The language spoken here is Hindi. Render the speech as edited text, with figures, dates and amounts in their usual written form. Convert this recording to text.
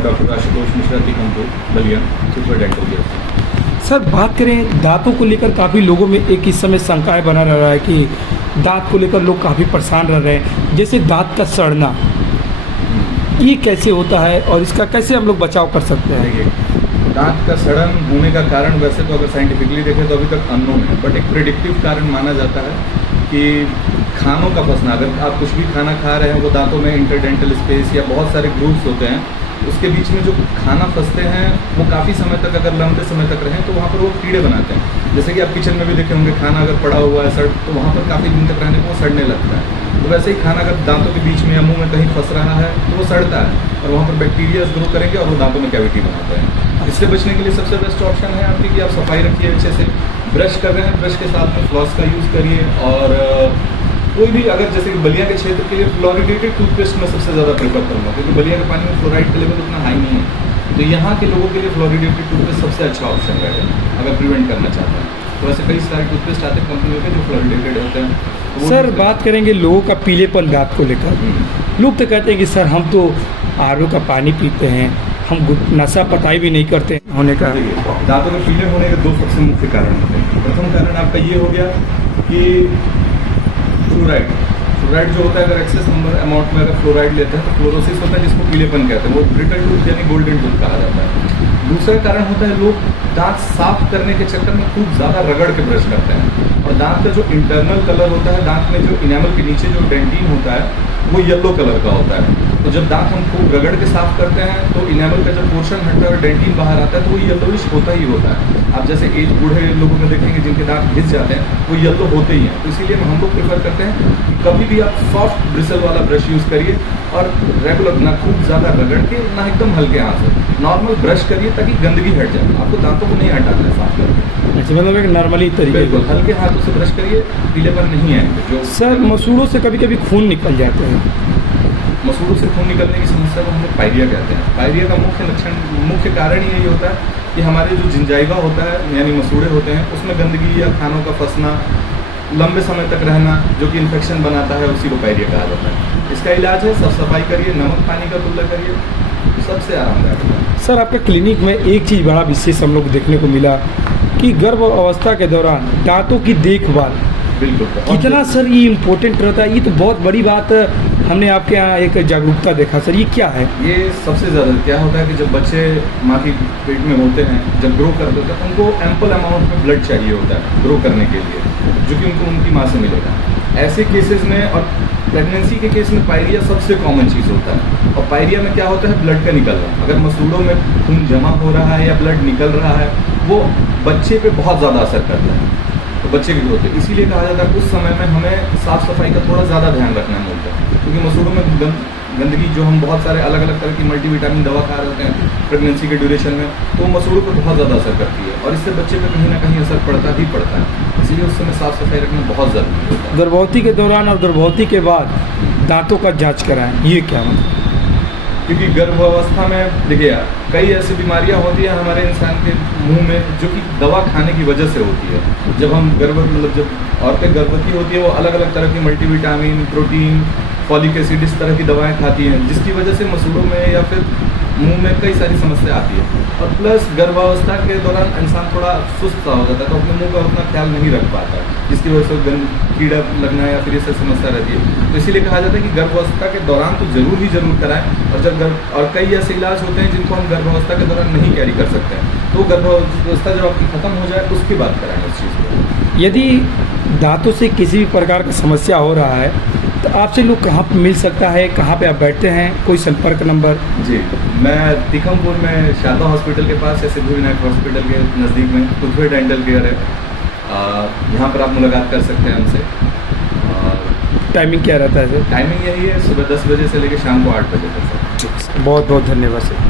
मैं doctor Ashutosh Mishra Tikampur Ballia super dental care से। सर बात करें दांतों को लेकर, काफ़ी लोगों में एक इस समय शंकाएं बना रह रहा है कि दांत को लेकर लोग काफ़ी परेशान रह रहे हैं, जैसे दांत का सड़ना, ये कैसे होता है और इसका कैसे हम लोग बचाव कर सकते हैं? देखिए, दांत का सड़न होने का कारण वैसे तो अगर साइंटिफिकली देखें तो अभी तक अननोन है, बट एक प्रेडिक्टिव कारण माना जाता है कि खानों का फंसना। अगर आप कुछ भी खाना खा रहे हैं, वो दांतों में इंटरडेंटल स्पेस या बहुत सारे ग्रूव्स होते हैं, उसके बीच में जो खाना फंसते हैं वो काफ़ी समय तक, अगर लंबे समय तक रहें तो वहाँ पर वो कीड़े बनाते हैं। जैसे कि आप किचन में भी देखे होंगे, खाना अगर पड़ा हुआ है सड़, तो वहाँ पर काफ़ी दिन तक रहने पर वो सड़ने लगता है। तो वैसे ही खाना अगर दांतों के बीच में या मुंह में कहीं फंस रहा है तो वो सड़ता है और वहाँ पर बैक्टीरिया ग्रो करेंगे और वो दांतों में कैविटी बनाते हैं। इससे बचने के लिए सबसे बेस्ट ऑप्शन है आपकी कि आप सफाई रखिए अच्छे से। ब्रश कर रहे हैं, ब्रश के साथ में फ्लॉस का यूज़ करिए, और कोई भी अगर जैसे कि बलिया के क्षेत्र के लिए फ्लोरिडेटेड टूथपेस्ट मैं सबसे ज़्यादा प्रेफर करूँगा, क्योंकि बलिया के पानी में फ्लोराइड का लेवल उतना हाई नहीं है। तो यहाँ के लोगों के लिए फ्लोरिडेटेड टूथपेस्ट सबसे अच्छा ऑप्शन रहेगा अगर प्रिवेंट करना चाहते हैं। तो वैसे कई सारे टूथपेस्ट आते हैं कंपनियों के जो फ्लोरिडेटेड होते हैं। तो सर बात करेंगे लोगों का पीलेपन दांत को लेकर, लोग तो कहते हैं कि सर हम तो आरओ का पानी पीते हैं, हम नशा पताई भी नहीं करते होने का। दांतों के पीले होने के दो सबसे मुख्य कारण होते हैं। प्रथम कारण आपका ये हो गया कि फ्लोराइड जो होता है, अगर एक्सेस नंबर अमाउंट में अगर फ्लोराइड लेते हैं तो फ्लोरोसिस होता है, जिसको पीलेपन कहते हैं। वो ब्रिटल टूथ यानी गोल्डन टूथ कहा जाता है। दूसरा कारण होता है लोग दांत साफ करने के चक्कर में खूब ज़्यादा रगड़ के ब्रश करते हैं, और दांत का जो इंटरनल कलर होता है, दांत में जो इनेमल के नीचे जो डेंटिन होता है वो येलो कलर का होता है। तो जब दांत हम खूब रगड़ के साफ करते हैं तो इनेमल का जब पोर्शन हटता है और डेंटिन बाहर आता है तो वो येलोइश होता ही होता है। आप जैसे एज बूढ़े लोगों में देखेंगे जिनके दांत घिस जाते हैं वो येलो होते ही हैं। तो इसीलिए हम लोग प्रेफर करते हैं कि कभी भी आप सॉफ्ट ब्रिसल वाला ब्रश यूज़ करिए, और रेगुलर, ना खूब ज़्यादा रगड़ के ना एकदम हल्के हाथ से नॉर्मल ब्रश करिए ताकि गंदगी हट जाए। आपको दांतों को नहीं हटाना है साफ करके। अच्छा, मतलब एक नॉर्मली तरीके, बिल्कुल हल्के हाथों से ब्रश करिए, पीलेपन नहीं आएंगे। जो सर मसूड़ों से कभी कभी खून निकल जाते हैं, मसूड़ों से खून निकलने की समस्या को हम लोग पायरिया कहते हैं। पायरिया का मुख्य कारण यही होता है कि हमारे जो जिंजाइवा होता है यानी मसूड़े होते हैं, उसमें गंदगी या खानों का फंसना, लंबे समय तक रहना, जो कि इन्फेक्शन बनाता है, उसी को पायरिया कहा जाता है। इसका इलाज है साफ सफाई करिए, नमक पानी का कुल्ला करिए, तो सबसे आरामदायक है। सर आपके क्लिनिक में एक चीज़ बड़ा विशेष हम लोग देखने को मिला कि गर्भ अवस्था के दौरान दांतों की देखभाल बिल्कुल कितना सर ये इम्पोर्टेंट रहता है। ये तो बहुत बड़ी बात हमने आपके यहाँ एक जागरूकता देखा। सर ये क्या है? ये सबसे ज़्यादा क्या होता है कि जब बच्चे माँ की पेट में होते हैं, जब ग्रो करते हैं, उनको एम्पल अमाउंट में ब्लड चाहिए होता है ग्रो करने के लिए, जो कि उनको उनकी माँ से मिलेगा। ऐसे केसेस में और प्रेगनेंसी के केस में पायरिया सबसे कॉमन चीज़ होता है। और पायरिया में क्या होता है, ब्लड का निकलना। अगर मसूड़ों में खून जमा हो रहा है या ब्लड निकल रहा है, वो बच्चे पे बहुत ज़्यादा असर करता है, तो बच्चे की ग्रोथ है। इसीलिए कहा जाता है उस समय में हमें साफ़ सफाई का थोड़ा ज़्यादा ध्यान रखना होता है, क्योंकि मसूड़ों में गंदगी, जो हम बहुत सारे अलग अलग तरह की मल्टीविटामिन दवा खा रहे होते हैं प्रेगनेंसी के ड्यूरेशन में, तो मसूड़ों पर बहुत ज़्यादा असर करती है और इससे बच्चे पे कहीं ना कहीं असर पड़ता ही पड़ता है। इसीलिए उस समय साफ़ सफाई रखना बहुत ज़रूरी होता है। गर्भवती के दौरान और गर्भवती के बाद दांतों का जाँच कराएं, ये क्या मतलब? क्योंकि गर्भावस्था में देखिए कई ऐसी बीमारियां होती हैं हमारे इंसान के मुंह में, जो कि दवा खाने की वजह से होती है। जब हम जब औरतें गर्भवती होती है, वो अलग अलग तरह की मल्टीविटामिन, प्रोटीन, फॉलिक एसिड, इस तरह की दवाएं खाती हैं, जिसकी वजह से मसूड़ों में या फिर मुंह में कई सारी समस्या आती है। और प्लस गर्भावस्था के दौरान इंसान थोड़ा सुस्त सा हो जाता है, तो अपने मुंह का उतना ख्याल नहीं रख पाता है, जिसकी वजह से कीड़ा लगना या फिर ऐसी समस्या रहती है। तो इसीलिए कहा जाता है कि गर्भावस्था के दौरान तो जरूर कराएं। और कई ऐसे इलाज होते हैं जिनको हम गर्भावस्था के दौरान नहीं कैरी कर सकते हैं, तो गर्भावस्था जब आपकी खत्म हो जाए उसके बाद कराएं इस चीज़ को। यदि दांतों से किसी भी प्रकार की समस्या हो रहा है तो आपसे लोग कहाँ पर मिल सकता है, कहाँ पे आप बैठते हैं, कोई संपर्क नंबर? जी, मैं टीकमपुर में शारदा हॉस्पिटल के पास या सिद्धिविनायक हॉस्पिटल के नज़दीक में सुपर डेंटल केयर है, यहाँ पर आप मुलाकात कर सकते हैं हमसे। टाइमिंग क्या रहता है सर? टाइमिंग यही है, सुबह 10 बजे से लेकर शाम को 8 बजे तक सर। बहुत बहुत धन्यवाद सर।